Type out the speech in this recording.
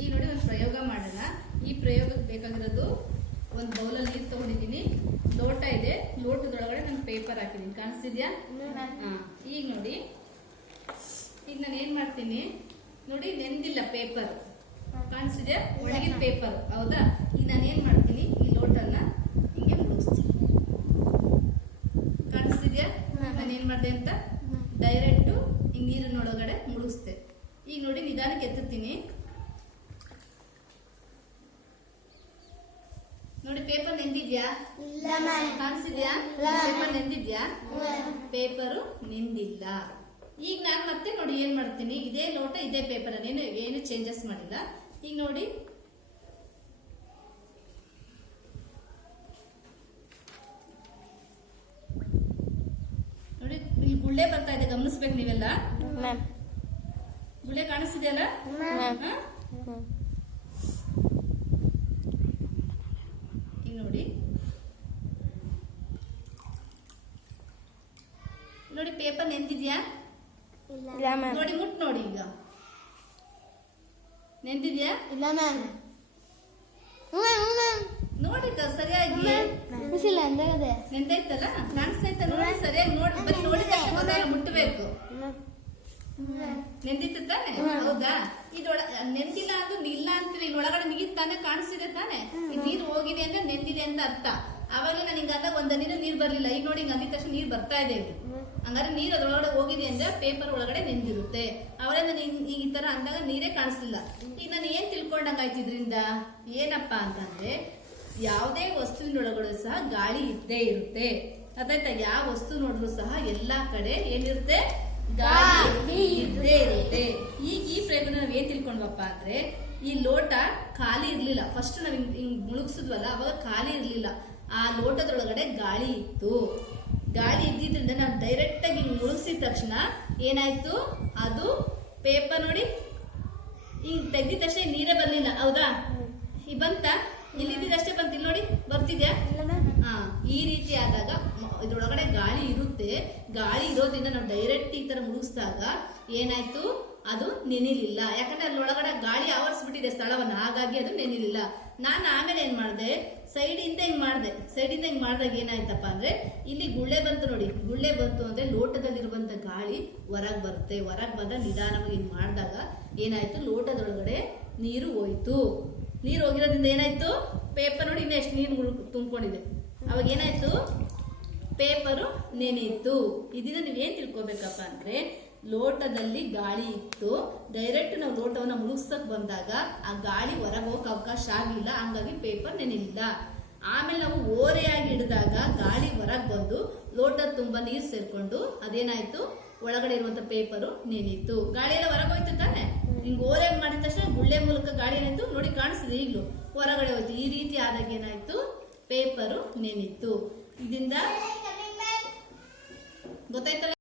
ಈಗ ನೋಡಿ ಒಂದು ಪ್ರಯೋಗ ಮಾಡೋಣ. ಈ ಪ್ರಯೋಗಕ್ಕೆ ಬೇಕಾಗಿರೋದು ಒಂದು ಬೌಲಲ್ಲಿ ನೀರು ತಗೊಂಡಿದ್ದೀನಿ, ಲೋಟ ಇದೆ, ಲೋಟದೊಳಗಡೆ ನಾನು ಪೇಪರ್ ಹಾಕಿದ್ದೀನಿ, ಕಾಣಿಸ್ತಿದ್ಯಾ? ಈಗ ನೋಡಿ, ಈಗ ನಾನು ಏನ್ ಮಾಡ್ತೀನಿ ನೋಡಿ, ನೆಂದಿಲ್ಲ ಪೇಪರ್, ಕಾಣಿಸ್ತಿದ್ಯಾ? ಒಣಗಿನ ಪೇಪರ್, ಹೌದಾ? ಈಗ ನಾನು ಏನ್ ಮಾಡ್ತೀನಿ, ಈ ಲೋಟನ್ನ ಹಿಂಗೆ ಮುಳುಗಿಸ್ತೀನಿ, ಕಾಣಿಸ್ತಿದ್ಯಾ? ನಾನು ಏನ್ ಮಾಡಿದೆ ಅಂತ ಡೈರೆಕ್ಟ್ ಈ ನೀರಿನೊಳಗಡೆ ಮುಳುಗಿಸ್ತೆ. ಈಗ ನೋಡಿ ನಿಧಾನಕ್ಕೆ ಎತ್ತುತ್ತೀನಿ, ನೋಡಿ ಪೇಪರ್ ನೆಂದಿದ್ಯಾ? ಕಾಣಿಸಿದ್ಯಾ? ಪೇಪರ್ ನೆಂದಿದ್ಯಾ? ಪೇಪರು ನೆಂದಿಲ್ಲ. ಈಗ ನಾನು ಮತ್ತೆ ನೋಡಿ ಏನ್ ಮಾಡ್ತೀನಿ, ಇದೇ ಲೋಟ ಇದೇ ಪೇಪರ್, ಏನು ಚೇಂಜಸ್ ಮಾಡಿಲ್ಲ. ಈಗ ನೋಡಿ ನೋಡಿ ಇಲ್ಲಿ ಗುಳ್ಳೆ ಬರ್ತಾ ಇದೆ, ಗಮನಿಸ್ಬೇಕು ನೀವೆಲ್ಲ. ಗುಳ್ಳೆ ಕಾಣಿಸ್ತಿದೆಯಲ್ಲ? ಈಗ ನೋಡಿ ನೋಡಿ ಪೇಪರ್ ನೆಂದಿದ್ಯಾ? ನೋಡಿ ಮುಟ್ ನೋಡಿ, ಈಗ ನೆಂದಿದ್ಯಾ? ನೋಡಿ ಸರಿಯಾಗಿ ನೆಂದೈತಲ್ಲ, ಕಾಣಿಸ್ತೈತ ನೋಡಿ, ಸರಿಯಾಗಿ ನೋಡಿ, ಬರೀ ನೋಡಿ ಗೊತ್ತಾಗಲ್ಲ, ಮುಟ್ಟಬೇಕು. ನೆಂದಿತ್ತು ತಾನೆ? ಹೌದಾ? ನೆಂದಿಲ್ಲ ಅಂದ್ರೆ ಇಲ್ಲ ಅಂತೀವಿ, ಒಳಗಡೆ ನೀರ್ ತಾನೆ ಕಾಣಿಸ್ತಿದೆ ತಾನೆ, ಈ ನೀರು ಹೋಗಿದೆ ಅಂದ್ರೆ ನೆಂದಿದೆ ಅಂತ ಅರ್ಥ. ಅವಾಗಲೇ ನಾನು ಹಿಂಗ ಅಂದಾಗ ಒಂದ್ ನೀರು ಬರ್ಲಿಲ್ಲ, ಈಗ ನೋಡಿ ಹಿಂಗ ಅಂದಿದ ತಕ್ಷಣ ನೀರ್ ಬರ್ತಾ ಇದೆ. ಹಂಗಾದ್ರೆ ನೀರ್ ಅದ್ರೊಳಗಡೆ ಹೋಗಿದೆ ಅಂದ್ರೆ ಪೇಪರ್ ಒಳಗಡೆ ನೆಂದಿರುತ್ತೆ. ಅವರೇ ಈಗ ಈ ತರ ಅಂದಾಗ ನೀರೇ ಕಾಣಿಸ್ಲಿಲ್ಲ. ಈಗ ನಾನು ಏನ್ ತಿಳ್ಕೊಂಡಂಗಾಯ್ತು ಇದ್ರಿಂದ, ಏನಪ್ಪಾ ಅಂತಂದ್ರೆ ಯಾವುದೇ ವಸ್ತುವಿನೊಳಗಡೆ ಸಹ ಗಾಳಿ ಇದ್ದೇ ಇರುತ್ತೆ. ಅದಾಯ್ತಾ? ಯಾವ ವಸ್ತು ನೋಡಿದ್ರು ಸಹ ಎಲ್ಲಾ ಕಡೆ ಏನಿರುತ್ತೆ, ಗಾಳಿ ಇದ್ದೇ ಇರುತ್ತೆ. ಈಗ ಈ ಪ್ರಯೋಗ ನಾವ್ ಏನ್ ತಿಳ್ಕೊಂಡ್ವಪ್ಪ ಅಂದ್ರೆ, ಈ ಲೋಟ ಖಾಲಿ ಇರ್ಲಿಲ್ಲ, ಫಸ್ಟ್ ನಾವ್ ಹಿಂಗ್ ಮುಳುಗ್ಸಿದ್ವಲ್ಲ ಅವಾಗ ಖಾಲಿ ಇರ್ಲಿಲ್ಲ, ಆ ಲೋಟದೊಳಗಡೆ ಗಾಳಿ ಇತ್ತು. ಗಾಳಿ ಇದ್ದಿದ್ರಿಂದ ನಾವು ಡೈರೆಕ್ಟ್ ಆಗಿ ಮುಳುಗಿಸಿದ ತಕ್ಷಣ ಏನಾಯ್ತು, ಅದು ಪೇಪರ್ ನೋಡಿ ಹಿಂಗ್ ತೆಗ್ದಿದ ತಕ್ಷಣ ನೀರೇ ಬರ್ಲಿಲ್ಲ, ಹೌದಾ? ಈ ಬಂತ, ಇಲ್ಲಿದ್ದಷ್ಟೇ ಬಂತ, ಇಲ್ಲಿ ನೋಡಿ ಬರ್ತಿದ್ಯಾ? ಈ ರೀತಿ ಆದಾಗ ಇದ್ರೊಳಗಡೆ ಗಾಳಿ ಇರುತ್ತೆ. ಗಾಳಿ ಇರೋದ್ರಿಂದ ನಾವು ಡೈರೆಕ್ಟ್ ಈ ತರ ಮುಳುಗಿಸಿದಾಗ ಏನಾಯ್ತು, ಅದು ನೆನಿಲಿಲ್ಲ. ಯಾಕಂದ್ರೆ ಅಲ್ಲೊಳಗಡೆ ಗಾಳಿ ಆವರಿಸ್ಬಿಟ್ಟಿದೆ ಸ್ಥಳವನ್ನ, ಹಾಗಾಗಿ ಅದು ನೆನಿಲಿಲ್ಲ. ನಾನು ಆಮೇಲೆ ಏನ್ ಮಾಡಿದೆ, ಸೈಡಿಂದ ಹಿಂಗ್ ಮಾಡಿದಾಗ ಏನಾಯ್ತಪ್ಪ ಅಂದ್ರೆ, ಇಲ್ಲಿ ಗುಳ್ಳೆ ಬಂತು ನೋಡಿ, ಗುಳ್ಳೆ ಬಂತು ಅಂದ್ರೆ ಲೋಟದಲ್ಲಿರುವಂತ ಗಾಳಿ ಹೊರಗ್ ಬರುತ್ತೆ. ಹೊರಗ್ ಬಂದ ನಿಧಾನವಾಗಿ ಹಿಂಗ್ ಮಾಡಿದಾಗ ಏನಾಯ್ತು, ಲೋಟದೊಳಗಡೆ ನೀರು ಹೋಯ್ತು. ನೀರು ಹೋಗಿರೋದ್ರಿಂದ ಏನಾಯ್ತು, ಪೇಪರ್ ನೋಡಿ ಇನ್ನ ಎಷ್ಟು ನೀರು ತುಂಬಿಕೊಂಡಿದೆ, ಅವಾಗ ಏನಾಯ್ತು, ಪೇಪರು ನೆನೆಯಿತು. ಇದರಿಂದ ನೀವೇನ್ ತಿಳ್ಕೊಬೇಕಪ್ಪ ಅಂದ್ರೆ, ಲೋಟದಲ್ಲಿ ಗಾಳಿ ಇತ್ತು, ಡೈರೆಕ್ಟ್ ನಾವು ಲೋಟವನ್ನ ಮುಳುಗ್ಸಕ್ ಬಂದಾಗ ಆ ಗಾಳಿ ಹೊರಗೆ ಹೋಗಕ್ ಅವಕಾಶ ಆಗ್ಲಿಲ್ಲ, ಹಂಗಾಗಿ ಪೇಪರ್ ನೆನಿಲಿಲ್ಲ. ಆಮೇಲೆ ನಾವು ಓರೆಯಾಗಿ ಹಿಡಿದಾಗ ಗಾಳಿ ಹೊರಗೆ ಬಂದು ಲೋಟ ತುಂಬಾ ನೀರು ಸೇರ್ಕೊಂಡು ಅದೇನಾಯ್ತು, ಒಳಗಡೆ ಇರುವಂತ ಪೇಪರು ನೆನೀತು. ಗಾಳಿ ಎಲ್ಲ ಹೊರಗೆ ಹೋಯ್ತು ತಾನೆ, ಹಿಂಗ್ ಓರೆ ಮಾಡಿದ ತಕ್ಷಣ ಗುಳ್ಳೆ ಮೂಲಕ ಗಾಳಿ ಏನಾಯ್ತು ನೋಡಿ, ಕಾಣಿಸ್ತಿದೆ ಈಗಲೂ, ಹೊರಗಡೆ ಹೋಯ್ತು. ಈ ರೀತಿ ಆದಾಗ ಏನಾಯ್ತು, ಪೇಪರು ನೆನೀತು. ಇದರಿಂದ ಗೊತ್ತಾಯ್ತಲ್ಲ?